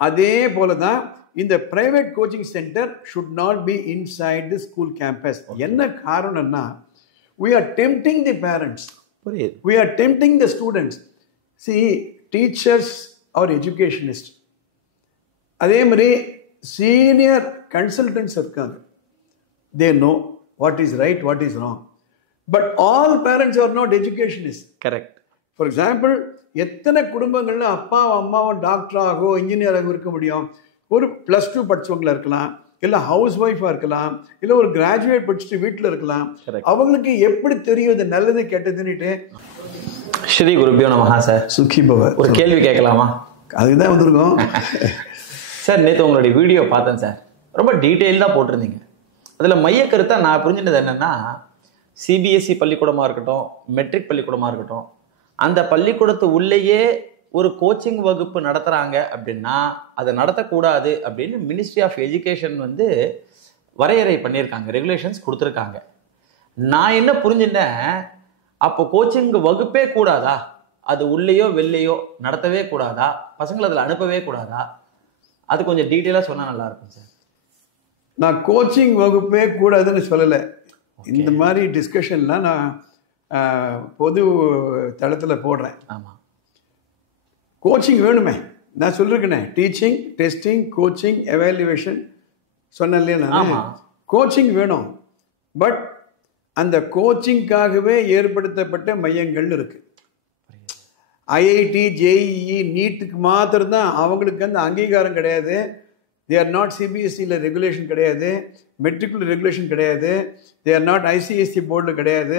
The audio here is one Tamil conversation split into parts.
அதே போல தான் இந்த private coaching centre should not be inside the school campus. என்ன காரணம்னா we are tempting the parents, we are tempting the students. See, teachers are educationists, அதே மாதிரி senior consultants இருக்காங்க, they know what is right, what is wrong, but all parents are not educationists. Correct. For example, எத்தனை குடும்பங்கள்ல அப்பாவும் அம்மாவும் டாக்டராகவோ இன்ஜினியராகவோ இருக்க முடியும்? ஒரு +2 படிச்சவங்களா இருக்கலாம், இல்லை ஹவுஸ் ஒய்ஃபா இருக்கலாம், இல்லை ஒரு கிராஜுவேட் படிச்சுட்டு வீட்டில் இருக்கலாம். அவங்களுக்கு எப்படி தெரியும் இது நல்லது கெட்டதுன்னுட்டு? ஸ்ரீ குருபியோ நமஹா சார். சுகி பவ. ஒரு கேள்வி கேட்கலாமா? அதுதான் வந்திருக்கோம் சார். நேற்று உங்களுடைய வீடியோ பார்த்தேன் சார், ரொம்ப டீட்டெயில்டாக போட்டிருந்தீங்க. அதில் மைய கருத்தா நான் புரிஞ்சுனது என்னென்னா, சிபிஎஸ்சி பள்ளிக்கூடமாக இருக்கட்டும், மெட்ரிக் பள்ளிக்கூடமாக இருக்கட்டும், அந்த பள்ளிக்கூடத்து உள்ளேயே ஒரு கோச்சிங் வகுப்பு நடத்துகிறாங்க அப்படின்னா அதை நடத்தக்கூடாது அப்படின்னு மினிஸ்ட்ரி ஆஃப் எஜுகேஷன் வந்து வரையறை பண்ணியிருக்காங்க, ரெகுலேஷன்ஸ் கொடுத்துருக்காங்க. நான் என்ன புரிஞ்சுட்டேன், அப்போ கோச்சிங் வகுப்பே கூடாதா? அது உள்ளேயோ வெளிலையோ நடத்தவே கூடாதா? பசங்களை அதில் அனுப்பவே கூடாதா? அது கொஞ்சம் டீட்டெயிலாக சொன்னால் நல்லா இருக்கும் சார். நான் கோச்சிங் வகுப்பே கூடாதுன்னு சொல்லலை. இந்த மாதிரி டிஸ்கஷன்லாம் நான் பொது தளத்தில் போடுறேன். ஆமாம், கோச்சிங் வேணுமே. நான் சொல்லியிருக்கேனே, டீச்சிங், டெஸ்டிங், கோச்சிங், எவாலுவேஷன் சொன்னேன் இல்லையா நான்? கோச்சிங் வேணும். பட் அந்த கோச்சிங்காகவே ஏற்படுத்தப்பட்ட மையங்கள் இருக்கு. ஐஐடி, ஜேஇஇ, நீட்டுக்கு மாத்திரம்தான் அவங்களுக்கு அந்த அங்கீகாரம் கிடையாது. தே ஆர் நாட் சிபிஎஸ்சியில் ரெகுலேஷன் கிடையாது, மெட்ரிகுலர் ரெகுலேஷன் கிடையாது, தே ஆர் நாட் ஐசிஎஸ்சி போர்டில் கிடையாது,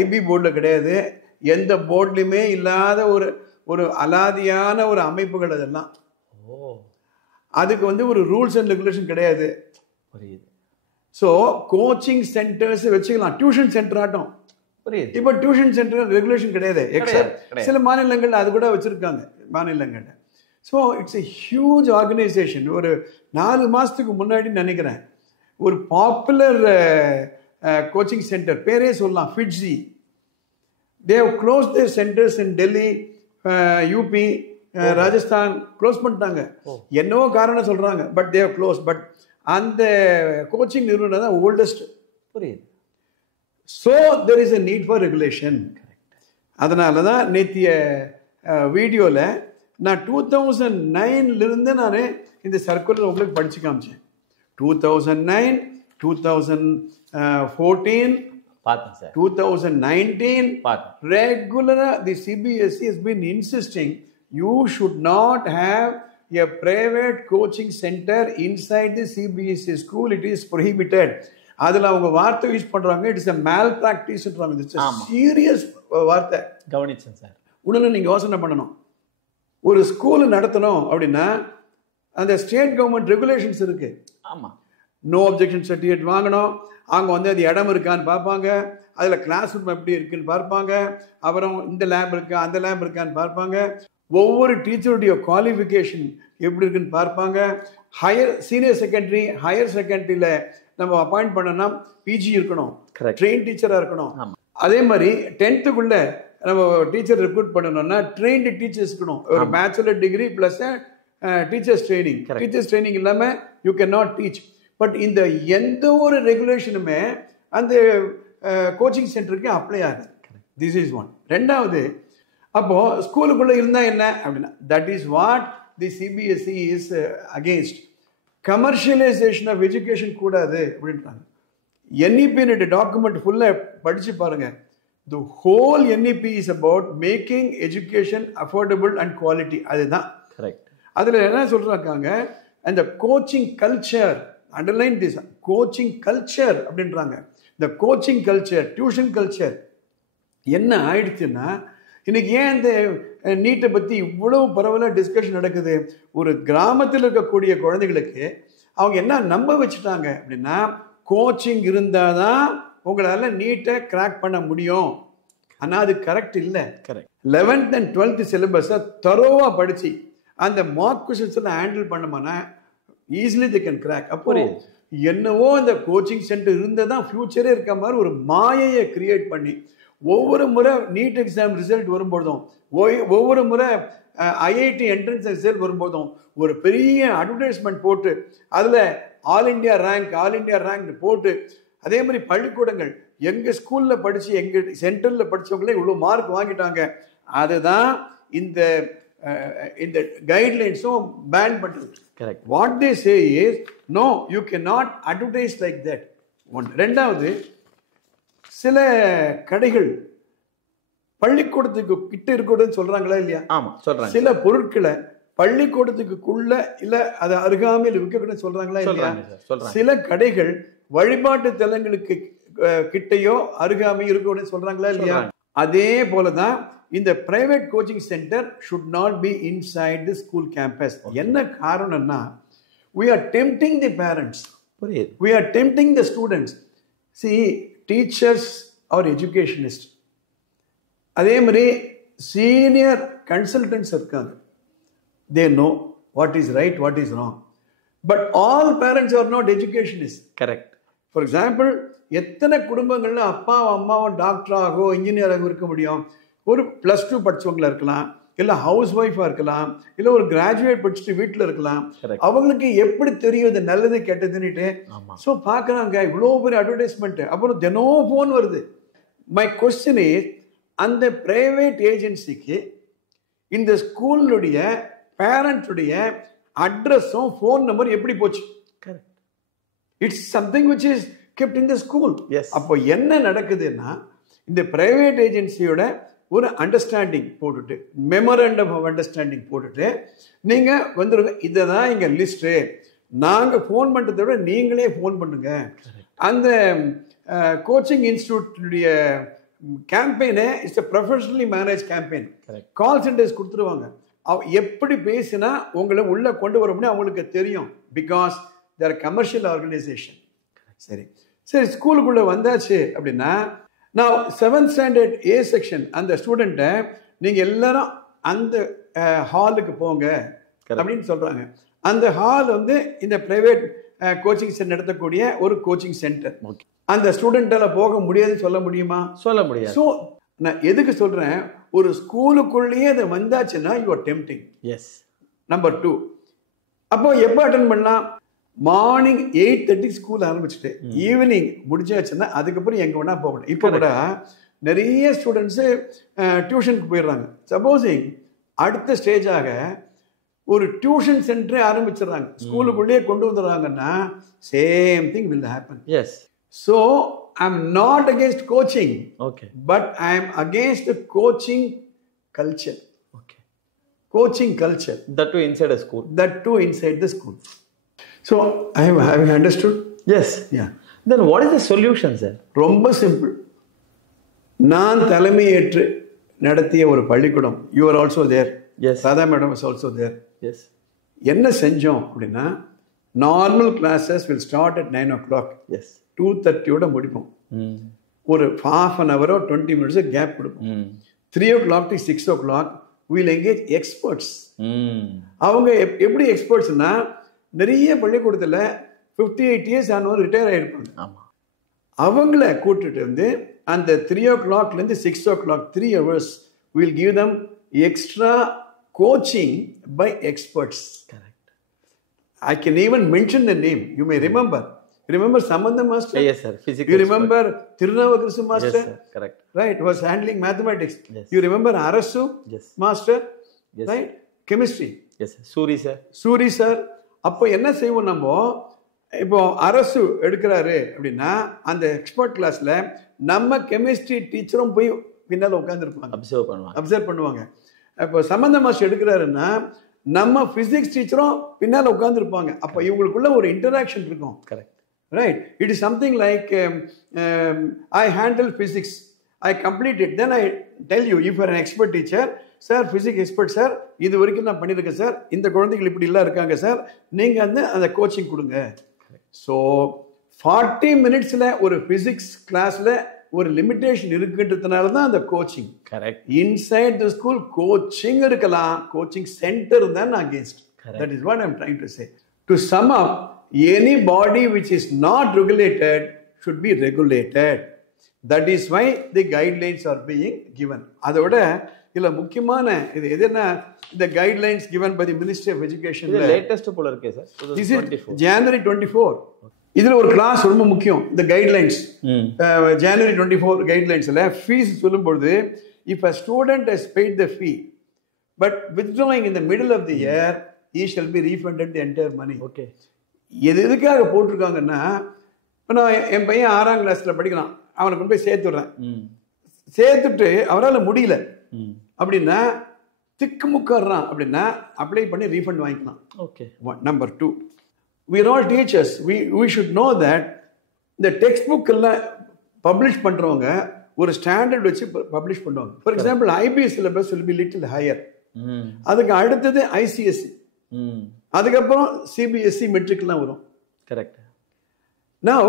ஐபி போர்டில் கிடையாது, எந்த போர்ட்லையுமே இல்லாத ஒரு அலாதியான ஒரு அமைப்புகள் அதெல்லாம். அதுக்கு வந்து ஒரு ரூல்ஸ் அண்ட் ரெகுலேஷன் கிடையாது. ஸோ கோச்சிங் சென்டர்ஸ் வச்சுக்கலாம், டியூஷன் சென்டர் ஆட்டம். இப்போ டியூஷன் சென்டர் ரெகுலேஷன் கிடையாது, எக்ஸப்ட் சில மாநிலங்கள் அது கூட வச்சிருக்காங்க மாநிலங்கள்ல. So it's a huge organisation. ஒரு 4 மாதத்துக்கு முன்னாடி நினைக்கிறேன், ஒரு பாப்புலர் கோச்சிங் சென்டர் பேரே சொல்லலாம், FIITJEE, they have closed their centers in Delhi, UP, Rajasthan close பண்ணிட்டாங்க. என்னவோ காரணம் சொல்றாங்க, but they have closed. But அந்த கோச்சிங் நிறுவனம் தான் ஓல்டஸ்ட். புரியுது. So there is a need for regulation. அதனால தான் நேத்திய வீடியோவில் நான் 2009 நான் இந்த சர்க்குலர் உங்களுக்கு படிச்சு காமிச்சேன். 2009, 2014, 2019, regular the CBSE has been insisting you should not have a private coaching center inside the CBSE school. It is prohibited. அதில் அவங்க வார்த்தை யூஸ் பண்றாங்க, it's a malpractice. It's serious வார்த்தை. கவனிச்சேன் சார். உடனே நீங்க யோசனை பண்ணணும், ஒரு ஸ்கூல் நடத்தணும் அப்படின்னா அந்த ஸ்டேட் கவர்மெண்ட் ரெகுலேஷன்ஸ் இருக்கு. ஆமா, நோ அப்ஜெக்ஷன் சர்டிஃபிகேட் வாங்கணும், அவங்க வந்து அது இடம் இருக்கான்னு பார்ப்பாங்க, அதில் கிளாஸ் ரூம் எப்படி இருக்குன்னு பார்ப்பாங்க, அப்புறம் இந்த லேப் இருக்கா அந்த லேப் இருக்கான்னு பார்ப்பாங்க, ஒவ்வொரு டீச்சருடைய குவாலிஃபிகேஷன் எப்படி இருக்குன்னு பார்ப்பாங்க. சீனியர் செகண்டரி, ஹையர் செகண்டரியில் நம்ம அப்பாயிண்ட் பண்ணோம்னா பிஜி இருக்கணும், ட்ரெயின் டீச்சராக இருக்கணும். அதே மாதிரி 10th நம்ம டீச்சர் ரெக்ரூட் பண்ணணும்னா ட்ரெயின்டு டீச்சர்ஸ் இருக்கணும், ஒரு bachelor degree plus teachers training. Teachers training இல்லாமல் you can not teach. But இந்த எந்த ஒரு ரெகுலேஷனுமே அந்த கோச்சிங் சென்டருக்கு அப்ளை ஆகுது. This is one. ரெண்டாவது, அப்போ ஸ்கூலுக்குள்ள இருந்தா என்ன அப்படின்னா, that is what the CBSE is against. Commercialisation of education கூடாது அப்படின்றாங்க. என்இபி டாக்குமெண்ட் ஃபுல்லா படிச்சு பாருங்க. The whole NEP is about making education affordable and quality. அதுதான் கரெக்ட். அதுல என்ன சொல்றாங்க, அந்த coaching culture, underline this, coaching culture அப்படின்றாங்க. இந்த கோச்சிங் கல்ச்சர், டியூஷன் கல்ச்சர் என்ன ஆயிடுச்சுன்னா, இன்னைக்கு ஏன் இந்த நீட்டை பற்றி இவ்வளவு பரவலாக டிஸ்கஷன் நடக்குது? ஒரு கிராமத்தில் இருக்கக்கூடிய குழந்தைகளுக்கு அவங்க என்ன நம்ப வச்சுட்டாங்க அப்படின்னா, கோச்சிங் இருந்தால் தான் உங்களால் நீட்டை கிராக் பண்ண முடியும். ஆனால் அது கரெக்ட் இல்லை. கரெக்ட். 11th and 12th சிலபஸை தரோவாக படித்து அந்த மார்க் கொஸ்டின்ஸ் எல்லாம் ஹேண்டில் பண்ணோம்னா ஈஸிலி தே கேன் கிராக். அப்போ என்னவோ அந்த கோச்சிங் சென்டர் இருந்தால் தான் ஃபியூச்சரே இருக்க மாதிரி ஒரு மாயையை கிரியேட் பண்ணி ஒவ்வொரு முறை நீட் எக்ஸாம் ரிசல்ட் வரும்போதும் ஒவ்வொரு முறை ஐஐடி என்ட்ரன்ஸ் ரிசல்ட் வரும்போதும் ஒரு பெரிய அட்வர்டைஸ்மெண்ட் போட்டு அதில் ஆல் இண்டியா ரேங்க் போட்டு, அதே மாதிரி பள்ளிக்கூடங்கள் எங்கள் ஸ்கூலில் படித்து எங்கள் சென்டரில் படித்தவங்களே இவ்வளோ மார்க் வாங்கிட்டாங்க, அதுதான் இந்த இந்த கைட்லைன்ஸும் பேன் பண்ணுறது. Correct. What they say is no, you can not advertise like that. One. ரெண்டாவது, சில கடைகள் பள்ளிக்கூடத்துக்கு கிட்ட இருக்கக்கூடாதுன்னு சொல்றாங்களா இல்லையா? ஆமா, சொல்றாங்க. சில பொருட்களை பள்ளிக்கூடத்துக்குள்ள இல்ல அது அருகாமையில் விற்கக்கூடாதுன்னு சொல்றாங்களா இல்லையா? சில கடைகள் வழிபாட்டு தலங்களுக்கு கிட்டையோ அருகாமையோ இருக்கக்கூடாதுன்னு சொல்றாங்களா இல்லையா? அதே போலதான் இந்த private coaching centre should not be inside the school campus. என்ன காரணம்னா, we are tempting the parents, we are tempting the students. See, teachers are educationists. அதே மாதிரி சீனியர் கன்சல்டன்ட்ஸ் இருக்காங்க. they know what is right, what is wrong, but all parents are not educationists. Correct. For example, எத்தனை குடும்பங்கள்ல அப்பாவும் அம்மாவும் டாக்டராகவோ இன்ஜினியராகவோ இருக்க முடியும்? ஒரு +2 படிச்சவங்களா இருக்கலாம், இல்ல ஹவுஸ் ஒய்ஃபா இருக்கலாம், இல்ல ஒரு கிராஜுவேட் படிச்சுட்டு வீட்டில் இருக்கலாம். அவங்களுக்கு எப்படி தெரியும் இது நல்லது கெட்டதுன்னுட்டு? ஸோ பார்க்குறாங்க இவ்வளோ பெரிய அட்வர்டைஸ்மெண்ட், அப்புறம் தினம் ஃபோன் வருது. மை கொஸ்டின் இஸ், அந்த பிரைவேட் ஏஜென்சிக்கு இந்த ஸ்கூலுடைய பேரண்ட்டுடைய அட்ரஸும் ஃபோன் நம்பர் எப்படி போச்சு? It's something which is kept in the school. அப்போ என்ன நடக்குதுன்னா, இந்த பிரைவேட் ஏஜென்சியோட ஒரு அண்டர்ஸ்டாண்டிங் போட்டுட்டு, மெமரண்டம் ஆஃப் அண்டர்ஸ்டாண்டிங் போட்டுட்டு, நீங்கள் வந்துருங்க, இதை தான் எங்கள் லிஸ்ட்டு, நாங்கள் ஃபோன் பண்ணுறதை விட நீங்களே ஃபோன் பண்ணுங்க. அந்த கோச்சிங் இன்ஸ்டியூட்டுடைய கேம்பெயினை it's a professionally manage campaign. Call centres கொடுத்துருவாங்க. எப்படி பேசினா உங்களை உள்ளே கொண்டு வர முடியும் அவங்களுக்கு தெரியும். Because their commercial organisation. சரி சரி, ஸ்கூலுக்குள்ளே வந்தாச்சு அப்படின்னா, நான் 7th ஸ்டாண்டர்ட் A செக்ஷன் அந்த ஸ்டூடெண்ட்டை நீங்கள் எல்லாரும் அந்த ஹாலுக்கு போங்க அப்படின்னு சொல்கிறாங்க. அந்த ஹால் வந்து இந்த பிரைவேட் கோச்சிங் சென்டர் நடத்தக்கூடிய ஒரு கோச்சிங் சென்டர். அந்த ஸ்டூடெண்ட்டால் போக முடியாதுன்னு சொல்ல முடியுமா? சொல்ல முடியாது. ஸோ நான் எதுக்கு சொல்கிறேன், ஒரு ஸ்கூலுக்குள்ளேயே அது வந்தாச்சுன்னா you are tempting. Yes. Number 2, அப்போ எப்போ அட்டன் பண்ணலாம்? மார்னிங் 8:30 ஸ்கூல் ஆரம்பிச்சுட்டு ஈவினிங் முடிச்சாச்சுன்னா அதுக்கப்புறம் எங்கே வேணா போகணும். இப்போ கூட நிறைய ஸ்டூடெண்ட்ஸு டியூஷனுக்கு போயிடுறாங்க. சப்போஸிங் அடுத்த ஸ்டேஜாக ஒரு டியூஷன் சென்டரே ஆரம்பிச்சிடுறாங்க, ஸ்கூலுக்குள்ளேயே கொண்டு வந்துடுறாங்கன்னா same thing will happen. Yes. So I am not against coaching, okay, but I am against the coaching culture. Okay, coaching culture, that too inside a school, that too inside the school. So have you understood? Yes. Yeah. Then what is the solution, sir? ரொம்ப சிம்பிள். நான் தலைமையேற்று நடத்திய ஒரு பள்ளிக்கூடம், you are also there. Yes. Radha madam is also there. Yes. என்ன செஞ்சோம் அப்படின்னா, normal classes will start at 9 o'clock. Yes. 2:30 முடிப்போம். ஒரு half an hour or 20 minutes gap கொடுப்போம். 3 o'clock to 6 o'clock we'll engage experts. அவங்க எப்படி எக்ஸ்பர்ட்ஸ்னா, நிறைய பள்ளிக்கூடத்தில் 58 years ஆனவங்க ரிட்டையர் ஆகிருப்பாங்க. ஆமாம், அவங்கள கூட்டுட்டு வந்து அந்த 3 o'clockலேருந்து 6 o'clock 3 hours we'll give them extra coaching by experts. Correct. I can even mention the name. You may remember. You remember Samantha master? Yes, sir. Physics. You remember Tirunavakarasu master? Yes, sir. Correct. Right. Was handling mathematics. Yes. You remember Arasu? Yes. Master? Yes. Right. Chemistry. Yes, sir. Suri sir. Suri sir. அப்போ என்ன செய்வோம், நம்ம இப்போ அரசு எடுக்கிறாரு அப்படின்னா அந்த எக்ஸ்பர்ட் கிளாஸில் நம்ம கெமிஸ்ட்ரி டீச்சரும் போய் பின்னால் உட்காந்துருப்பாங்க, அப்சர்வ் பண்ணுவாங்க. இப்போ சம்பந்த மாஸ்டர் எடுக்கிறாருன்னா நம்ம ஃபிசிக்ஸ் டீச்சரும் பின்னால் உட்காந்துருப்பாங்க. அப்போ இவங்களுக்குள்ள ஒரு இன்டராக்ஷன் இருக்கும். Correct. Right. It is something like I handle physics, I complete it, then I tell you if you are an expert teacher, sir physics expert sir, இது வரைக்கும் நான் பண்ணியிருக்கேன் சார், இந்த குழந்தைகள் இப்படிலாம் இருக்காங்க சார், நீங்கள் வந்து அந்த கோச்சிங் கொடுங்க. ஸோ 40 minutesல ஒரு ஃபிசிக்ஸ் கிளாஸில் ஒரு லிமிட்டேஷன் இருக்குன்றதுனால தான் அந்த coaching. Correct. Inside the school coaching இருக்கலாம், கோச்சிங் சென்டர் தான் against. That is what I am trying to say. To sum up, anybody which is not regulated should be regulated. That is why the guidelines are being given. அதோட இதுல முக்கியமான இது எதுனா இந்த guidelines given by the ministry of education latest போல இருக்கே சார். This is January 24. இதுல ஒரு கிளாஸ் ரொம்ப முக்கியம். இந்த கைட்லைன்ஸ் January 24 கைட்லைன்ஸ்ல ஃபீஸ் சொல்லும்போது if a student has paid the fee but withdrawing in the middle of the year he shall be refunded the entire money. Okay. எதுக்காக போட்டிருக்காங்கன்னா, இப்போ நான் என் பையன் 6ஆம் கிளாஸ்ல படிக்கிறான், அவனை கொண்டு போய் சேர்த்துடுறேன். சேர்த்துட்டு அவரால் முடியல அப்படின்னா திக்குமுக்காடுறான் அப்படின்னா அப்ளை பண்ணி ரீஃபண்ட் வாங்கிக்கலாம். Okay. Number 2, we are all teachers, we should know that இந்த டெக்ஸ்ட் புக் எல்லாம் பப்ளிஷ் பண்றவங்க ஒரு ஸ்டாண்டர்ட் வச்சு பப்ளிஷ் பண்ணுவாங்க. For example IBS syllabus will be little higher. அதுக்கு அடுத்தது ICSE, அதுக்கப்புறம் CBSE மெட்ரிக்லாம் வரும். Correct. Now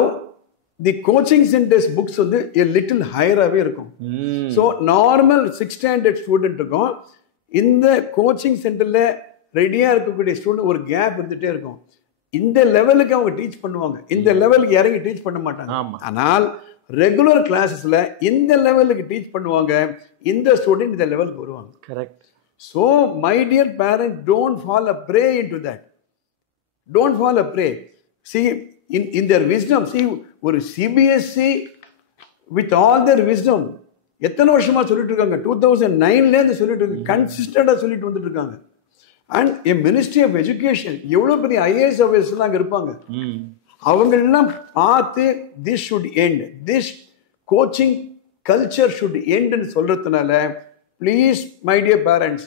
the coaching centers books வந்து a little higher-ஆவே இருக்கும். ஸோ நார்மல் 6th ஸ்டாண்டர்ட் ஸ்டூடெண்ட்டுக்கும் இந்த கோச்சிங் சென்டர்ல ரெடியா இருக்கக்கூடிய ஸ்டூடெண்ட் ஒரு கேப் இருந்துட்டே இருக்கும். இந்த லெவலுக்கு அவங்க டீச் பண்ணுவாங்க, இந்த லெவலுக்கு இறங்கி டீச் பண்ண மாட்டாங்க. ஆனால் ரெகுலர் கிளாஸஸ்ல இந்த லெவலுக்கு டீச் பண்ணுவாங்க, இந்த ஸ்டூடெண்ட் இந்த லெவலுக்கு வருவாங்க. Correct. So my dear parents, don't fall a prey into that. Don't fall a prey. See, in their wisdom, see, ஒரு CBSE with all their wisdom எத்தனை வருஷமா சொல்லிட்டு இருக்காங்க, 2009ல இருந்து சொல்லிட்டு இருக்காங்க, கன்சிஸ்டண்டா சொல்லிட்டு வந்துட்டு இருக்காங்க. And a ministry of education எவ்வளவு பெரிய IAS ஆஃபீஸர்ஸ் அங்க இருப்பாங்க, அவங்க எல்லாம் பார்த்து this should end, this coaching culture should end ன்னு சொல்றதுனால ப்ளீஸ் மை டியர் பேரண்ட்ஸ்,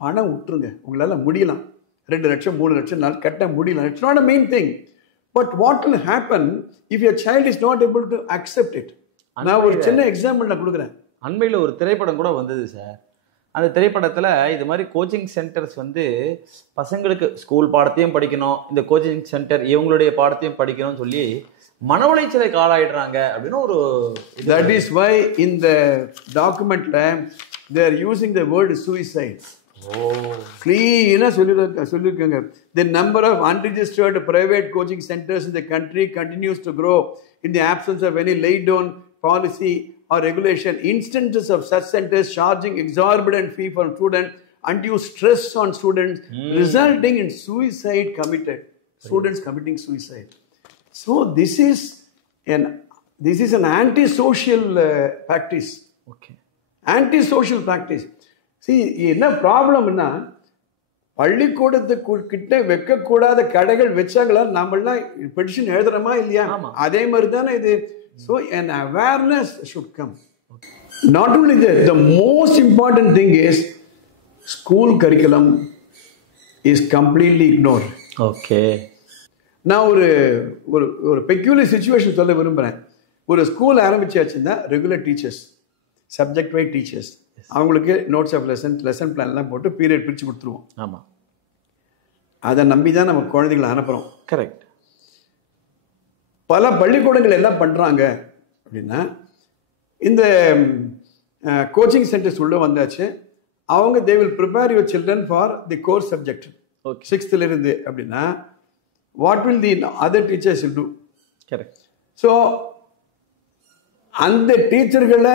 பணம் விட்டுருங்க. உங்களால முடியலாம், 2 லட்சம் 3 லட்சம் நாள் கட்ட முடியலாம், it's not a main thing. But what will happen if your child is not able to accept it? நான் ஒரு சின்ன எக்ஸாம்பிள் நான் கொடுக்குறேன். அண்மையில் ஒரு திரைப்படம் கூட வந்தது சார். அந்த திரைப்படத்தில் இது மாதிரி கோச்சிங் சென்டர்ஸ் வந்து பசங்களுக்கு ஸ்கூல் பாடத்தையும் படிக்கணும், இந்த கோச்சிங் சென்டர் இவங்களுடைய பாடத்தையும் படிக்கணும்னு சொல்லி மன உளைச்சலை காலாயிடுறாங்க அப்படின்னு ஒரு. தட் இஸ் வை இந்த டாக்குமெண்ட்ல they are using the word suicide. கிளீனா சொல்லிருக்காங்க. The number of unregistered private coaching centers in the country continues to grow in the absence of any laid down policy or regulation. Instances of such centers charging exorbitant fee for students, undue stress on students, resulting in suicide committed. Students committing suicide. So this is an anti-social practice. Okay. Anti-social practice. See, என்ன ப்ராப்ளம்னா, பள்ளிக்கூடத்துக்கு கிட்ட வைக்கக்கூடாத கடைகள் வச்சாங்களா, நம்மளாம் பெட்டிஷன் எழுதுறோமா இல்லையா? அதே மாதிரி தானே இது. So an awareness should come. Not only that, the most important thing is school curriculum is completely ignored. Okay. நான் ஒரு பெக்யூலர் சிச்சுவேஷன் சொல்ல விரும்புகிறேன். ஒரு ஸ்கூல் ஆரம்பிச்சாச்சுன்னா regular teachers, subject wise teachers, அவங்களுக்கு நோட்ஸ் ஆஃப் லெசன் பிளான்லாம் போட்டு பீரியட் பிரித்து கொடுத்துருவோம். ஆமாம். அதை நம்பி தான் நம்ம குழந்தைகளை அனுப்புகிறோம். கரெக்ட். பல பள்ளிக்கூடங்கள் என்ன பண்ணுறாங்க அப்படின்னா, இந்த கோச்சிங் சென்டர்ஸ் உள்ளே வந்தாச்சு, அவங்க they will prepare your children for the course subject. 6th இருந்து அப்படின்னா what will the other teachers will do? Correct. So அந்த டீச்சர்களை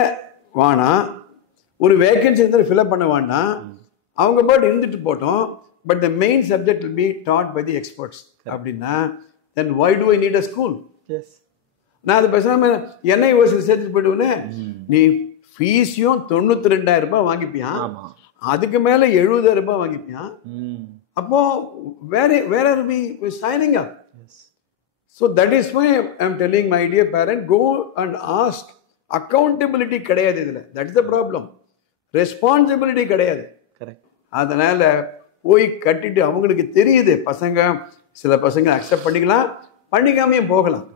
வானா ஒரு வேகன்சி இருந்தால் ஃபில்அப் பண்ண வேணா, அவங்க பாட்டு இருந்துட்டு போட்டோம், but the main subject will be taught by the experts அப்படின்னா then why do I need a school? Yes. நான் அது பேசாமல் NI யூனிவர்சிட்டி சேர்த்துட்டு போயிடுவேன். நீ ஃபீஸையும் 92,000 ரூபாய் வாங்கிப்பியான், அதுக்கு மேலே 70,000 ரூபாய் வாங்கிப்பியான். அப்போ where are we signing up? Yes. So that is why I am telling my dear parent, go and ask. Accountability கிடையாது இதுல. That is the problem. Responsibility கிடையாது. Correct. அதனால போய் கட்டிட்டு அவங்களுக்கு தெரியுது பசங்க, சில பசங்க அக்செப்ட் பண்ணிக்கலாம், பண்ணிக்காமையும் போகலாம்.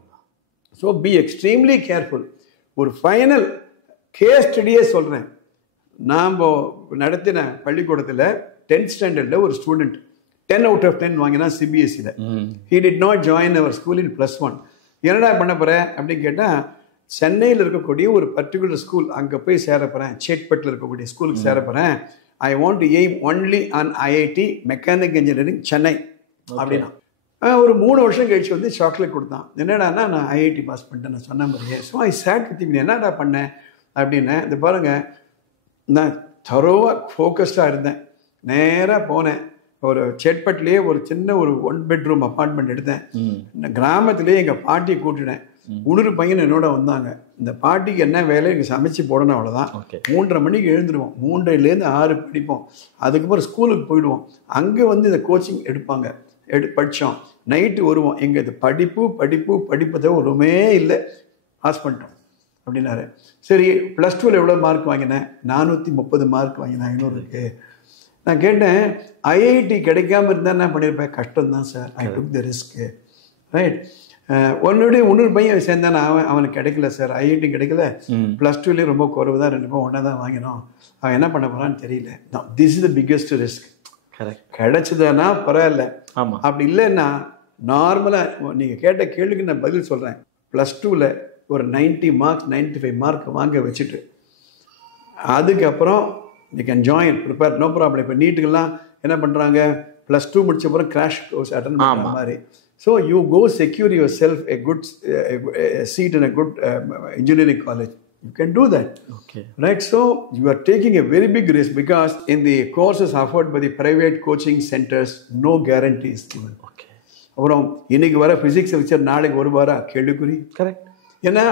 So B extremely careful. ஒரு ஃபைனல் கேஸ் ஸ்டடியே சொல்கிறேன். நாம் நடத்தின பள்ளிக்கூடத்தில் 10th ஸ்டாண்டர்டில் ஒரு ஸ்டூடெண்ட் 10 out of 10 வாங்கினா CBSEல. He did not join our school in +1. என்னடா பண்ண போகிறேன் அப்படின்னு கேட்டால், சென்னையில் இருக்கக்கூடிய ஒரு பர்டிகுலர் ஸ்கூல் அங்கே போய் சேரப்போகிறேன், சேட்பட்டில் இருக்கக்கூடிய ஸ்கூலுக்கு சேரப்போகிறேன். I want to aim only on IIT mechanic engineering Chennai அப்படின்னா. ஒரு 3 வருஷம் கழிச்சு வந்து சாக்லேட் கொடுத்தான். என்னடான்னா நான் ஐஐடி பாஸ் பண்ணிட்டேன் நான் சொன்ன மாதிரியே. So I chat with him. என்னடா பண்ணேன் அப்படின்னேன். இது பாருங்கள், நான் தரோவாக ஃபோக்கஸ்டாக இருந்தேன். நேராக போனேன். ஒரு சேட்பட்லேயே ஒரு சின்ன ஒரு 1 bedroom அப்பார்ட்மெண்ட் எடுத்தேன். கிராமத்திலேயே எங்கள் பாட்டியை கூட்டினேன். 3 பையன் என்னோட வந்தாங்க. இந்த பாட்டிக்கு என்ன வேலை, இங்கே சமைச்சு போடணும், அவ்வளோதான். 3:30 மணிக்கு எழுந்துருவோம். 3:30லேருந்து 6 படிப்போம். அதுக்கப்புறம் ஸ்கூலுக்கு போயிடுவோம். அங்கே வந்து இந்த கோச்சிங் எடுப்பாங்க. படித்தோம். நைட்டு வருவோம். எங்கள் இது படிப்பு தான் ஒருமே இல்லை. பாஸ் பண்ணிட்டோம் அப்படின்னாரு. சரி, +2ல் எவ்வளோ மார்க் வாங்கினேன்? 430 மார்க் வாங்கினேன் 500க்கு. நான் கேட்டேன், ஐஐடி கிடைக்காம இருந்தால் என்ன பண்ணியிருப்பேன்? கஷ்டம்தான் சார், ஐ டுக் த ரிஸ்க்கு. ரைட். உன்னுடைய 3 பையன் சேர்ந்தானே, அவனுக்கு கிடைக்கல சார், ஐஐடி கிடைக்கல. +2லேயே ரொம்ப குறைவு தான், 2 ஒன்றா தான் வாங்கினோம். அவன் என்ன பண்ண போகிறான்னு தெரியல. This is the biggest risk. கிடைச்சதுன்னா பரவாயில்ல. ஆமாம். அப்படி இல்லைன்னா நார்மலாக நீங்கள் கேட்ட கேள்விக்கு நான் பதில் சொல்கிறேன். +2ல் ஒரு 90 மார்க்ஸ் 95 மார்க் வாங்க வச்சுட்டு அதுக்கப்புறம் you can join prepare, no problem. இப்போ நீட்டுக்கெல்லாம் என்ன பண்ணுறாங்க, +2 முடிச்ச அப்புறம் கிராஷ் கோர்ஸ் அட்டன் பண்ணுற மாதிரி. So you go secure yourself a good seat in a good engineering college. You can do that. Okay. Right. So you are taking a very big risk because in the courses offered by the private coaching centers, no guarantees given. Okay. அப்புறம் இன்னைக்கு வர ஃபிசிக்ஸ் லெக்சர் நாளைக்கு ஒரு வாரம் கேள்விக்குறி. கரெக்ட். ஏன்னா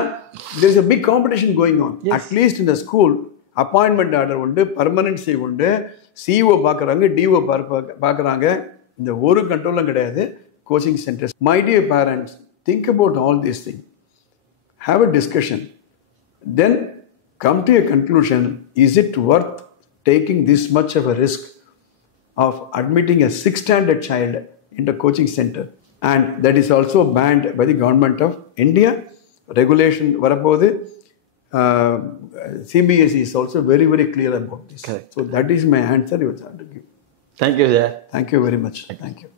there is a big competition going on. Yes. At least in the school, appointment order உண்டு, பர்மனன்சி உண்டு, சிஓ பார்க்குறாங்க, டிஓ பார்க்குறாங்க. இந்த ஒரு கண்ட்ரோலும் கிடையாது coaching centres. My dear parents, think about all these thing, have a discussion, then come to a conclusion. Is it worth taking this much of a risk of admitting a 6th standard child into a coaching center? And that is also banned by the government of India. Regulation வரப்போகுது. CBSE is also very, very clear about this. Correct. So that is my answer you have to give. Thank you, sir. Thank you very much. Thank you.